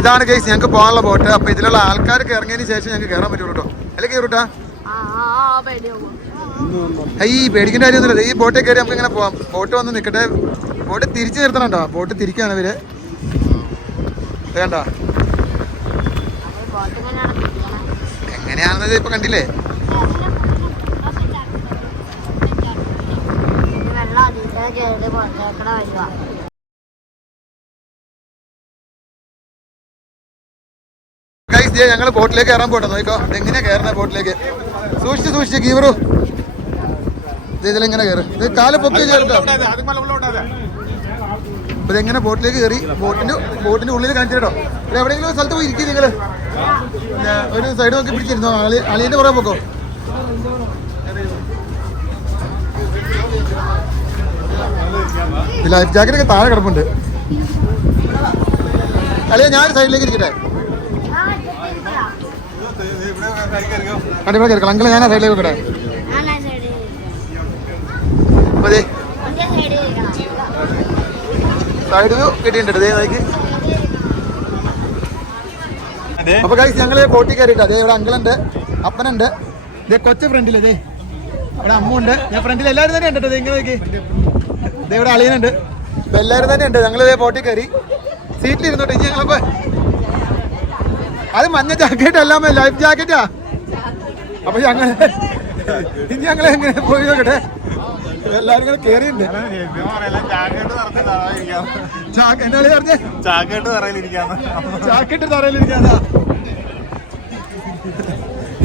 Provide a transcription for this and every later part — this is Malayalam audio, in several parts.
ഇതാണ് കേസ് ഞങ്ങൾക്ക് പോകാനുള്ള ബോട്ട്. അപ്പൊ ഇതിലുള്ള ആൾക്കാർക്ക് ഇറങ്ങിയതിന് ശേഷം ഞങ്ങൾക്ക് കയറാൻ പറ്റുള്ളൂ കേട്ടോ. അല്ലെങ്കിൽ കയറൂട്ടാ ഈ പേടിക്കേണ്ട കാര്യമൊന്നുമില്ല. ഈ ബോട്ടിൽ കയറി നമുക്ക് ഇങ്ങനെ പോവാം. ബോട്ട് വന്ന് നിൽക്കട്ടെ. ബോട്ട് തിരിച്ചു നിർത്തണോ? ബോട്ട് തിരിക്കുകയാണ് ഇവര്. വേണ്ട എങ്ങനെയാണെന്നത് ഇപ്പൊ കണ്ടില്ലേ. ഞങ്ങൾ ബോട്ടിലേക്ക് കയറാൻ പോട്ടെ. നോക്കോ എങ്ങനെയാ കയറുന്ന ബോട്ടിലേക്ക്. സൂക്ഷിച്ച് കീവറു ഇതിലെങ്ങനെ കയറും. ഇത് കാല് പൊക്കി കയറട്ടോ. അപ്പൊ ഇതെങ്ങനെ ബോട്ടിലേക്ക് കയറി ബോട്ടിന്റെ ഉള്ളിൽ കാണിച്ചു കേട്ടോ. എവിടെയെങ്കിലും സ്ഥലത്ത് പോയി ഇരിക്കും നിങ്ങള്. ഒരു സൈഡ് നോക്കി പിടിച്ചിരുന്നോ. അളിയന്റെ പുറകെ പോക്കോ. ലൈഫ് ജാക്കറ്റൊക്കെ താഴെ കിടപ്പുണ്ട്. അളിയ ഞാനൊരു സൈഡിലേക്ക് ഇരിക്കട്ടെ. അടിപൊളി കയറിക്കണം അങ്കിള്. ഞാൻ ആ സൈഡിലേക്ക് വെക്കട്ടെ. അതെ സൈഡ് വ്യൂ കിട്ടിയിട്ടുണ്ട്. അപ്പൊ ഗൈസ് ഞങ്ങള് ബോട്ടിൽ കയറിയിട്ട് അതേ ഇവിടെ അങ്കിളുണ്ട്, അപ്പനുണ്ട്, ഇതേ കൊച്ചു ഫ്രണ്ടില്, ഇതേ ഇവിടെ അമ്മുണ്ട്. ഞാൻ ഫ്രണ്ടിൽ എല്ലാവരും തന്നെ ഉണ്ട്. ഇങ്ങനെ നോക്കി ഇതേ ഇവിടെ അളിയനുണ്ട്. അപ്പൊ എല്ലാവരും തന്നെ ഉണ്ട്. ഞങ്ങളിതേ ബോട്ടിൽ കയറി സീറ്റിലിരുന്നോട്ടെ. ഇനി ഞങ്ങളിപ്പോ അത് മഞ്ഞ ജാക്കറ്റ് അല്ലാമേ ലൈഫ് ജാക്കറ്റാ. അപ്പൊ ഇനി ഞങ്ങൾ എങ്ങനെ പോയി നോക്കട്ടെ. എല്ലാരും കൂടെ കേറിയുണ്ട്. ചാക്കറ്റ് തറയിലിരിക്കാതാ.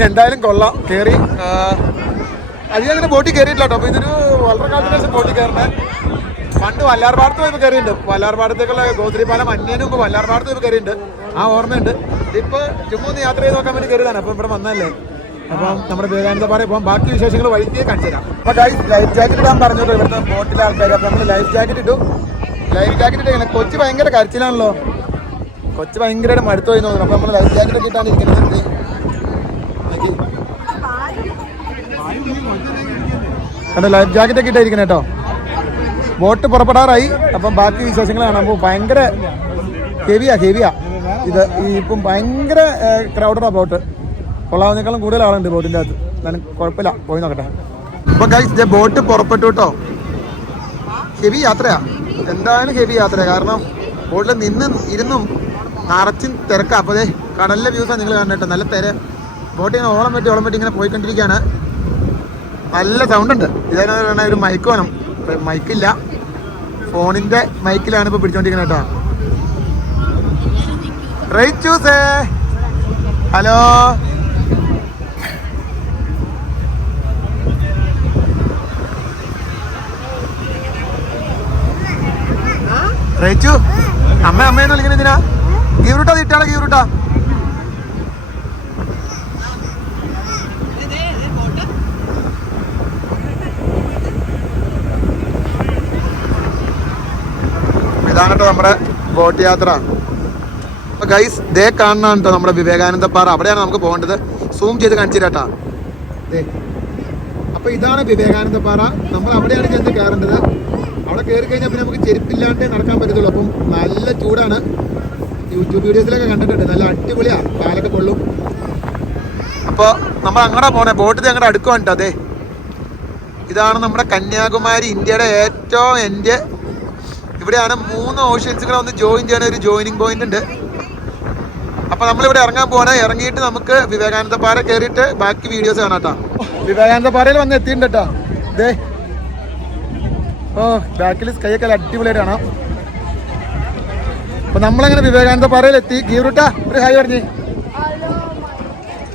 എന്തായാലും കൊള്ളാം. കേറി അധികം അങ്ങനെ ബോട്ടിൽ കയറിയിട്ടില്ല കേട്ടോ. അപ്പൊ ഇതൊരു വളരെ കാലത്തിന് ശേഷം ബോട്ടിൽ കയറണേ. പണ്ട് വല്ലാർപാടത്ത് പോയപ്പോ കയറിയിട്ടുണ്ട്. വല്ലാർപാടത്തേക്കുള്ള ഗോത്രിപാലം അന്യനും മുമ്പ് വല്ലാർപാടത്ത് പോയപ്പോ കയറിയിട്ടുണ്ട്. ആ ഓർമ്മയുണ്ട്. ഇപ്പൊ ചുമ്മാ ഒന്ന് യാത്ര ചെയ്ത് നോക്കാൻ വേണ്ടി കയറിയതാണ്. അപ്പൊ ഇവിടെ വന്നല്ലേ. അപ്പം നമ്മുടെ വിവേകാനന്ദ പാറ ഇപ്പം ബാക്കി വിശേഷങ്ങൾ വഴിക്ക് കാണിച്ചു തരാം. അപ്പൊ ഗൈസ് ലൈഫ് ജാക്കറ്റ് ഇടാൻ പറഞ്ഞു ഇവിടുത്തെ ബോട്ടിലെ ആൾക്കാർ. അപ്പൊ നമ്മൾ ലൈഫ് ജാക്കറ്റ് ഇട്ടു. ലൈഫ് ജാക്കറ്റ് ഇട്ട് കൊച്ചു ഭയങ്കര കരച്ചിലാണല്ലോ. കൊച്ചു ഭയങ്കരമായിട്ട് മടുത്തു പോയി തോന്നുന്നു. അപ്പൊ നമ്മൾ ലൈഫ് ജാക്കറ്റ് ഒക്കെ ഇട്ടാണ് ഇരിക്കുന്നത്. കണ്ടോ ലൈഫ് ജാക്കറ്റ് ഒക്കെ ഇട്ടായിരിക്കണം കേട്ടോ. ബോട്ട് പുറപ്പെടാറായി. അപ്പം ബാക്കി വിശേഷങ്ങൾ കാണാം. അപ്പോൾ ഭയങ്കര ഹെവിയാ ഇത്. ഇപ്പം ഭയങ്കര ക്രൗഡഡാ ബോട്ട്. കൊള്ളാവുന്നേക്കാളും കൂടുതൽ ആളുണ്ട് ബോട്ടിൻ്റെ അകത്ത്. എന്നാലും കുഴപ്പമില്ല, പോയി നോക്കട്ടെ. അപ്പൊ ഗൈസ് ബോട്ട് പുറപ്പെട്ടു കേട്ടോ. ഹെവി യാത്രയാ, എന്തായാലും ഹെവി യാത്രയാ. കാരണം ബോട്ടിൽ ഇരുന്നും നിറച്ചും തിരക്കാ. അപ്പോൾ അതെ കടലിലെ വ്യൂസാണ് നിങ്ങൾ കാണുന്നത്. നല്ല തിര. ബോട്ട് ഇങ്ങനെ ഓളം വെട്ടി ഇങ്ങനെ പോയിക്കൊണ്ടിരിക്കുകയാണ്. നല്ല സൗണ്ട് ഉണ്ട്. ഇതിന് ഒരു മൈക്ക് വേണം. മൈക്കില്ല, ഫോണിന്റെ മൈക്കിലാണ് ഇപ്പൊ പിടിച്ചോണ്ടിരിക്കുന്നത് കേട്ടോ. റൈച്ചൂസേ ഹലോ. റൈച്ചു അമ്മയെന്ന് വിളിക്കുന്നത് എന്തിനാ? ഗീവ്രൂട്ടാ തിട്ടാളെ ഗീവ്രൂട്ടാ. ഇതാണ് കേട്ടോ നമ്മുടെ ബോട്ട് യാത്ര. അപ്പൊ ഗൈസ് ദേ കാണാൻ കേട്ടോ നമ്മുടെ വിവേകാനന്ദ പാറ. അവിടെയാണ് നമുക്ക് പോകേണ്ടത്. സൂം ചെയ്ത് കാണിച്ചു തരാട്ടാ. അപ്പൊ ഇതാണ് വിവേകാനന്ദ പാറ. നമ്മൾ അവിടെയാണ് ചെന്ന് കയറേണ്ടത്. അവിടെ കയറി കഴിഞ്ഞാൽ പിന്നെ നമുക്ക് ചെരുപ്പില്ലാണ്ടേ നടക്കാൻ പറ്റത്തുള്ളൂ. അപ്പം നല്ല ചൂടാണ്. യൂട്യൂബ് വീഡിയോസിലൊക്കെ കണ്ടിട്ടുണ്ട്. നല്ല അടിപൊളിയാ, കാലൊക്കെ കൊള്ളും. അപ്പോൾ നമ്മൾ അങ്ങോട്ടാ പോണേ. ബോട്ടിൽ അങ്ങോട്ട് അടുക്കുവാണ് കേട്ടോ. അതെ ഇതാണ് നമ്മുടെ കന്യാകുമാരി, ഇന്ത്യയുടെ ഏറ്റവും എൻ്റെ. ഇവിടെയാണ് 3 ഓഷ്യൻസുകളെ ഒന്ന് ജോയിൻ ചെയ്യാൻ ഒരു ജോയിനിങ് പോയിന്റ് ഉണ്ട്. അപ്പൊ നമ്മളിവിടെ ഇറങ്ങാൻ പോവാണ്. ഇറങ്ങിയിട്ട് നമുക്ക് വിവേകാനന്ദ പാറ കയറിയിട്ട് ബാക്കി വീഡിയോസ് കാണാം കേട്ടോ. വിവേകാനന്ദ പാറയിൽ വന്ന് എത്തിയിട്ടുണ്ട് കേട്ടോ. ഇതേ ബാക്കിൽ കൈയൊക്കെ അടിപൊളിയായിട്ട് കാണാം. അപ്പൊ നമ്മളങ്ങനെ വിവേകാനന്ദ പാറയിൽ എത്തി. ഗീവ്രൂട്ടാ ഒരു ഹായ് പറഞ്ഞേ.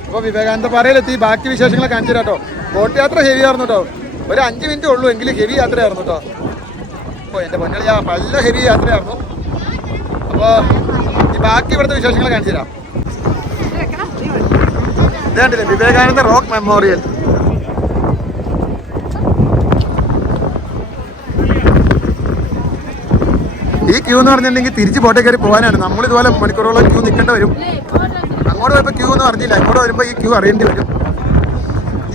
അപ്പൊ വിവേകാനന്ദ പാറയിലെത്തി. ബാക്കി വിശേഷങ്ങളെ കാണിച്ചു തരാം കേട്ടോ. ബോട്ട് യാത്ര ഹെവി ആയിരുന്നു കേട്ടോ. ഒരു 5 മിനിറ്റ് ഉള്ളൂ എങ്കിലും ഹെവി യാത്രയായിരുന്നു കേട്ടോ. അപ്പോൾ എൻ്റെ പൊന്നളിയാ നല്ല ഹെവി യാത്രയായിരുന്നു. അപ്പോൾ ഈ ബാക്കി ഇവിടുത്തെ വിശേഷങ്ങളെ കാണിച്ചു തരാം. ഇതേണ്ടില്ലേ വിവേകാനന്ദ റോക്ക് മെമ്മോറിയൽ. ഈ ക്യൂ എന്ന് പറഞ്ഞിട്ടുണ്ടെങ്കിൽ തിരിച്ച് ബോട്ടേ കയറി പോകാനാണ്. നമ്മളിതുപോലെ മണിക്കൂറോളം ക്യൂ നിൽക്കേണ്ടി വരും. അങ്ങോട്ട് പോയപ്പോൾ ക്യൂ എന്ന് പറഞ്ഞില്ല. ഇങ്ങോട്ട് വരുമ്പോൾ ഈ ക്യൂ അറിയേണ്ടി വരും.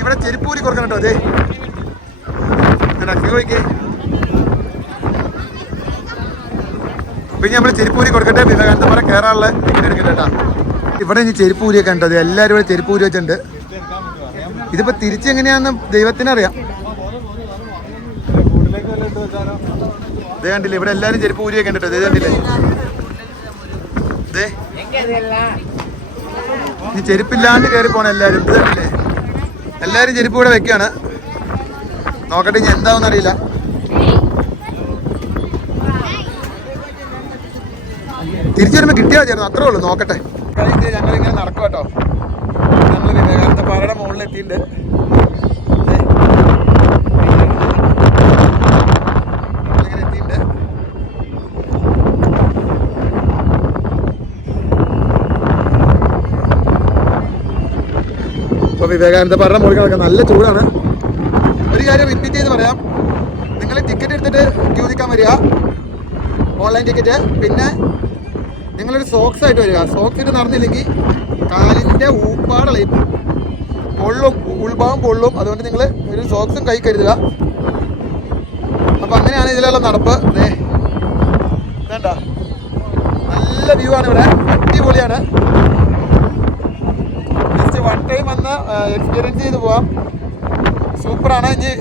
ഇവിടെ ചെരുപ്പൂരി കൊടുക്കണം കേട്ടോ. അതെ ക്യൂ വയ്ക്കേ. പിന്നെ നമ്മൾ ചെരുപ്പൂരി കൊടുക്കട്ടെ, വിവേകാനന്ദപുരം കയറാനുള്ള ടിക്കറ്റ് എടുക്കട്ടെ കേട്ടാ. ഇവിടെ ഇനി ചെരുപ്പൂരിയൊക്കെ ഉണ്ടത്, എല്ലാവരും ഇവിടെ ചെരുപ്പൂരി വെച്ചിട്ടുണ്ട്. ഇതിപ്പോ തിരിച്ചെങ്ങനെയാന്ന് ദൈവത്തിനറിയാം. ഇതേ കണ്ടില്ലേ, ഇവിടെ എല്ലാരും ചെരുപ്പ് ഊരിയൊക്കെ ഉണ്ട്. ഇതേ കണ്ടില്ലേ, ഇതേ ഇനി ചെരുപ്പില്ലാണ്ട് കയറി പോണ എല്ലാരും. ഇത് കണ്ടില്ലേ, എല്ലാരും ചെരുപ്പ് ഇവിടെ വെക്കാണ്. നോക്കട്ടെ ഇനി എന്താവെന്ന് അറിയില്ല. തിരിച്ചു വരുമ്പോ കിട്ടിയാൽ ചേർന്നു, അത്രേ ഉള്ളൂ. നോക്കട്ടെ. ഞങ്ങളിങ്ങനെ നടക്കും കേട്ടോ. ഞങ്ങൾ വിവേകാനന്ദ പാറയുടെ മുകളിൽ എത്തിയിട്ടുണ്ട്. ഇപ്പൊ വിവേകാനന്ദ പാറയുടെ മുകളിൽ കിടക്കാം, നല്ല ചൂടാണ്. ഒരു കാര്യം റിപ്പീറ്റ് ചെയ്ത് പറയാം, നിങ്ങൾ ടിക്കറ്റ് എടുത്തിട്ട് ക്യൂ നിൽക്കാൻ വരിക, ഓൺലൈൻ ടിക്കറ്റ്. പിന്നെ നിങ്ങളൊരു സോക്സ് ആയിട്ട് വരിക. സോക്സ് ഇട്ട് നടന്നില്ലെങ്കിൽ കാലിൻ്റെ ഊപ്പാടളയും പൊള്ളും, ഉൾഭാഗം പൊള്ളും. അതുകൊണ്ട് നിങ്ങൾ ഒരു സോക്സും കൈ കരുതുക. അപ്പം അങ്ങനെയാണ് ഇതിലുള്ള നടപ്പ്. വേണ്ട, നല്ല വ്യൂ ആണ് ഇവിടെ, അടിപൊളിയാണ്. ജസ്റ്റ് വൺ ടൈം വന്ന് എക്സ്പീരിയൻസ് ചെയ്ത് പോവാം. സൂപ്പറാണ്. ഇനി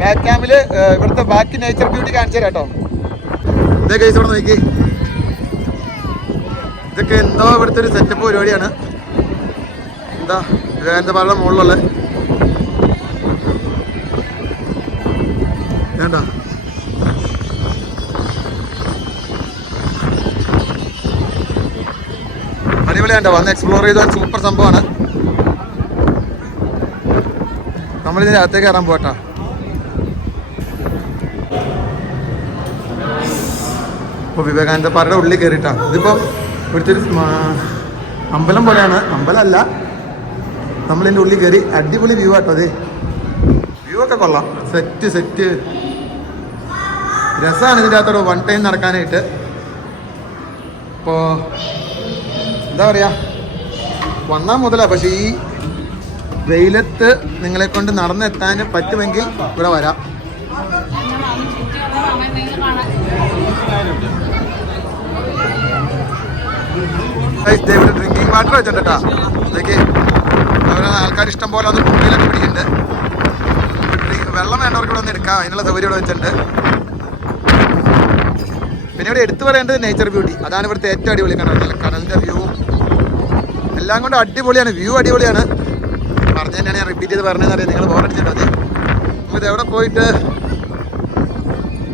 ബാക്ക് ക്യാമ്പിൽ ഇവിടുത്തെ ബാക്കി നേച്ചർ ബ്യൂട്ടി കാണിച്ചു തരാം കേട്ടോ. ഇതേ കേസ് ഇവിടെ നോക്കി, ഇതൊക്കെ എന്തോ ഇവിടുത്തെ ഒരു സെറ്റപ്പ് പരിപാടിയാണ്. എന്താ വിവേകാനന്ദ പാറയുടെ മുകളിലുള്ള വേണ്ട, അടിപൊളിയാണ്ടോ. വന്ന് എക്സ്പ്ലോർ ചെയ്താൽ സൂപ്പർ സംഭവമാണ്. നമ്മളിതിൻ്റെ അകത്തേക്ക് കയറാൻ പോട്ടാ. ഇപ്പോൾ വിവേകാനന്ദ പാറയുടെ ഉള്ളിൽ കയറിയിട്ടാ. ഇതിപ്പോൾ ഇവിടുത്തെ ഒരു അമ്പലം പോലെയാണ്. അമ്പലമല്ല, നമ്മളിതിൻ്റെ ഉള്ളിൽ കയറി. അടിപൊളി വ്യൂ ആട്ടോ. അത് വ്യൂ ഒക്കെ കൊള്ളാം. സെറ്റ് രസമാണ് ഇതിൻ്റെ അകത്തോട് വൺ ടൈം നടക്കാനായിട്ട്. ഇപ്പോൾ എന്താ പറയുക, വന്നാൽ മുതലാണ്. പക്ഷേ ഈ വെയിലത്ത് നിങ്ങളെ കൊണ്ട് നടന്നെത്താൻ പറ്റുമെങ്കിൽ ഇവിടെ വരാം. ഇവിടെ ഡ്രിങ്കിങ് വാട്ടർ വെച്ചിട്ടാ. അതൊക്കെ അവരെ ആൾക്കാർ ഇഷ്ടം പോലെ അത് മുമ്പിലൊക്കെ പിടിക്കുന്നുണ്ട്. വെള്ളം വേണ്ടവർക്ക് ഇവിടെ ഒന്ന് എടുക്കാം, അതിനുള്ള സൗകര്യം ഇവിടെ വെച്ചിട്ടുണ്ട്. പിന്നെ ഇവിടെ എടുത്തു പറയേണ്ടത് നേച്ചർ ബ്യൂട്ടി. അതാണ് ഇവിടുത്തെ ഏറ്റവും അടിപൊളി. കണ്ടത് കടലിൻ്റെ വ്യൂവും എല്ലാം കൊണ്ട് അടിപൊളിയാണ്. വ്യൂ അടിപൊളിയാണ്. പറഞ്ഞു തന്നെയാണ് ഞാൻ റിപ്പീറ്റ് ചെയ്ത് പറഞ്ഞതെന്നറിയാം. നിങ്ങൾ ബോറടിച്ചിട്ടോ. അതെ, നമുക്കിത് എവിടെ പോയിട്ട്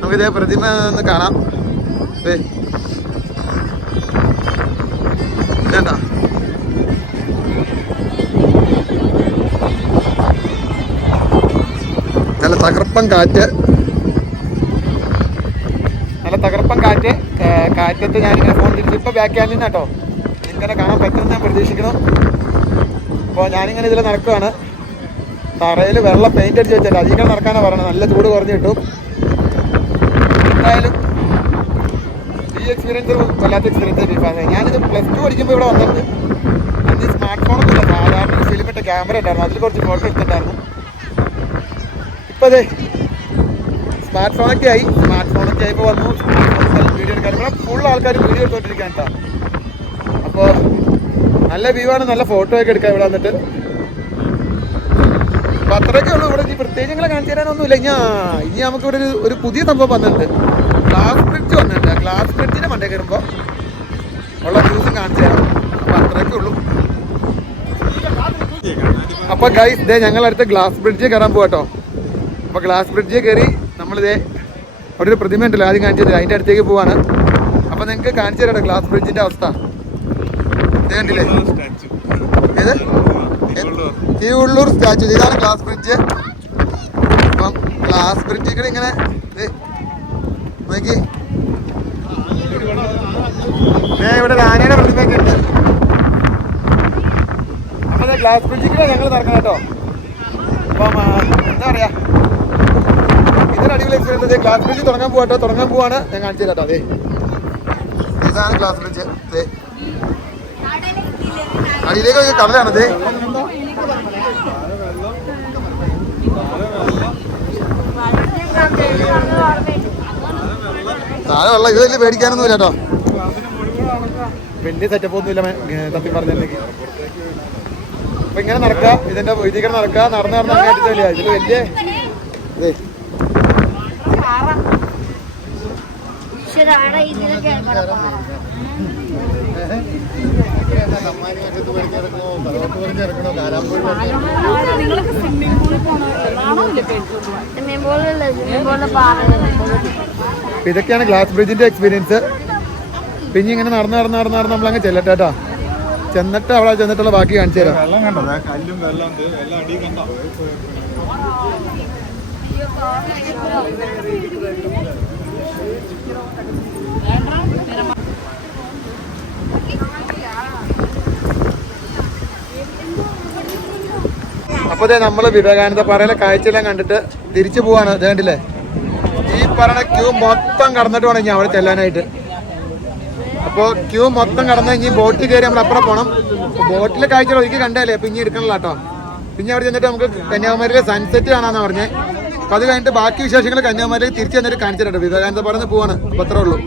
നമുക്കിതേ പ്രതിമ ഒന്ന് കാണാം. വേണ്ട, നല്ല തകർപ്പൻ കാറ്റ്, കാറ്റത്ത് ഞാനിങ്ങനെ ഫോൺ തിരിച്ച് ഇപ്പോൾ ബാക്ക് ക്യാമ്പിൽ നിന്ന് കേട്ടോ എനിക്കങ്ങനെ കാണാൻ പറ്റുമെന്ന് ഞാൻ പ്രതീക്ഷിക്കണം. അപ്പോൾ ഞാനിങ്ങനെ ഇതിൽ നടക്കുകയാണ്. തറയിൽ വെള്ളം പെയിൻ്റ് അടിച്ച് വെച്ചിട്ട് അധികം നടക്കാനാണ് പറയുന്നത്. നല്ല ചൂട് കുറഞ്ഞ് കിട്ടും. എന്തായാലും ഈ എക്സ്പീരിയൻസ് വല്ലാത്ത എക്സ്പീരിയൻസ് ആയിരുന്നു. ഞാനിത് +2 പഠിക്കുമ്പോൾ ഇവിടെ വന്നിട്ട് അന്ന് സ്മാർട്ട് ഫോണൊന്നും ഇല്ല. സാധാരണ ഫിലിമിട്ട ക്യാമറ ഉണ്ടായിരുന്നു, അതിൽ കുറച്ച് ഫോട്ടോ എടുത്തിട്ടുണ്ടായിരുന്നു. ഇപ്പോൾ അതെ സ്മാർട്ട് ഫോണൊക്കെ ആയിപ്പോൾ വന്നു. വീഡിയോ എടുക്കാൻ ഇവിടെ ഫുൾ ആൾക്കാർ വീഡിയോ എടുത്തോണ്ടിരിക്കാൻ കേട്ടോ. അപ്പോൾ നല്ല വ്യൂ ആണ്, നല്ല ഫോട്ടോ ഒക്കെ എടുക്കാം ഇവിടെ വന്നിട്ട്. അപ്പോൾ അത്രയൊക്കെ ഉള്ളൂ. ഇവിടെ ഇനി പ്രത്യേകിച്ച് നിങ്ങളെ കാണിച്ചു തരാനൊന്നുമില്ല. ഇനി നമുക്ക് ഇവിടെ ഒരു പുതിയ സംഭവം വന്നിട്ടുണ്ട്. ഗ്ലാസ് ബ്രിഡ്ജ് വന്നിട്ടുണ്ട്. ഗ്ലാസ് ബ്രിഡ്ജിൻ്റെ മണ്ടേ കയറുമ്പോൾ ഉള്ള വ്യൂസും കാണിച്ചു തരാം. അപ്പോൾ അത്രയൊക്കെ ഉള്ളൂ. അപ്പോൾ ഗൈസ് ഇതേ ഞങ്ങളടുത്ത് ഗ്ലാസ് ബ്രിഡ്ജിൽ കയറാൻ പോകട്ടോ. അപ്പോൾ ഗ്ലാസ് ബ്രിഡ്ജിൽ കയറി നമ്മളിതേ അവിടെ ഒരു പ്രതിമ ഉണ്ടല്ലോ, ആദ്യം കാണിച്ചത്, അതിൻ്റെ അടുത്തേക്ക് പോവാണ്. അപ്പോൾ നിങ്ങൾക്ക് കാണിച്ചു തരാം ഗ്ലാസ് ബ്രിഡ്ജിൻ്റെ അവസ്ഥ. ഇത് കണ്ടില്ലേ, ഏത് തിരുവള്ളൂർ സ്റ്റാച്ചു. ഇതാണ് ഗ്ലാസ് ബ്രിഡ്ജ്. അപ്പം ഗ്ലാസ് ബ്രിഡ്ജിൽ ഇങ്ങനെ നോക്കി ഇവിടെ ഒരു ആനയുടെ പ്രതിമയൊക്കെ ഉണ്ട്. അപ്പോൾ ഗ്ലാസ് ബ്രിഡ്ജിൽ ഞങ്ങൾ നടക്കണം കേട്ടോ. അപ്പം എന്താ പറയുക, ഇതൊരു അടിപൊളി എക്സ്പീരിയൻസ്. ഗ്ലാസ് ബ്രിഡ്ജ് തുടങ്ങാൻ പോവാണ്. ഞാൻ കാണിച്ചു തരാം കേട്ടോ. അതെ, ഇതാണ് ഗ്ലാസ് ബ്രിഡ്ജ്. അതെ, അടിയിലേക്ക് കടലാണത്. താഴെ വെള്ളം ഇത് വലിയ പേടിക്കാനൊന്നും ഇല്ല കേട്ടോ. വലിയ സെറ്റപ്പ് ഒന്നുമില്ല സത്യം പറഞ്ഞില്ലെങ്കിൽ. അപ്പൊ ഇങ്ങനെ നടക്കുക, ഇതിന്റെ ഇതിങ്ങനെ നടക്കുക, നടന്ന് അങ്ങനെ അടിച്ചില്ല. ഇതിൽ വലിയ ഇതേ ഇതൊക്കെയാണ് ഗ്ലാസ് ബ്രിഡ്ജിന്റെ എക്സ്പീരിയൻസ്. പിന്നെ ഇങ്ങനെ നടന്ന് നമ്മളങ്ങ് ചെല്ലട്ടെ കേട്ടോ. ചെന്നിട്ട് അവിടെ ചെന്നിട്ടുള്ള ബാക്കി കാണിച്ചു തരാം. അപ്പൊ നമ്മള് വിവേകാനന്ദ പാറയിലെ കാഴ്ചയെല്ലാം കണ്ടിട്ട് തിരിച്ചു പോവാണ്. ഇത് കണ്ടില്ലേ, ഈ പറഞ്ഞ ക്യൂ മൊത്തം കടന്നിട്ട് വേണം ഇനി അവിടെ ചെല്ലാനായിട്ട്. അപ്പോൾ ക്യൂ മൊത്തം കടന്ന് ഇനി ബോട്ടിൽ കയറി നമ്മൾ അപ്പുറം പോകണം. ബോട്ടിലെ കാഴ്ച ഒരിക്കൽ കണ്ടല്ലേ, അപ്പൊ ഇനി എടുക്കണല്ലോ കേട്ടോ. പിന്നെ അവിടെ ചെന്നിട്ട് നമുക്ക് കന്യാകുമാരിയിലെ സൺസെറ്റ് കാണാമെന്ന് പറഞ്ഞേ. അപ്പൊ അത് കഴിഞ്ഞിട്ട് ബാക്കി വിശേഷങ്ങൾ കന്യാകുമാരിയിൽ തിരിച്ചു വന്നിട്ട് കാണിച്ചിട്ടുണ്ട്. വിവേകാനന്ദ പാറയിൽ പോവാണ്. അപ്പൊ അത്രേ ഉള്ളൂ.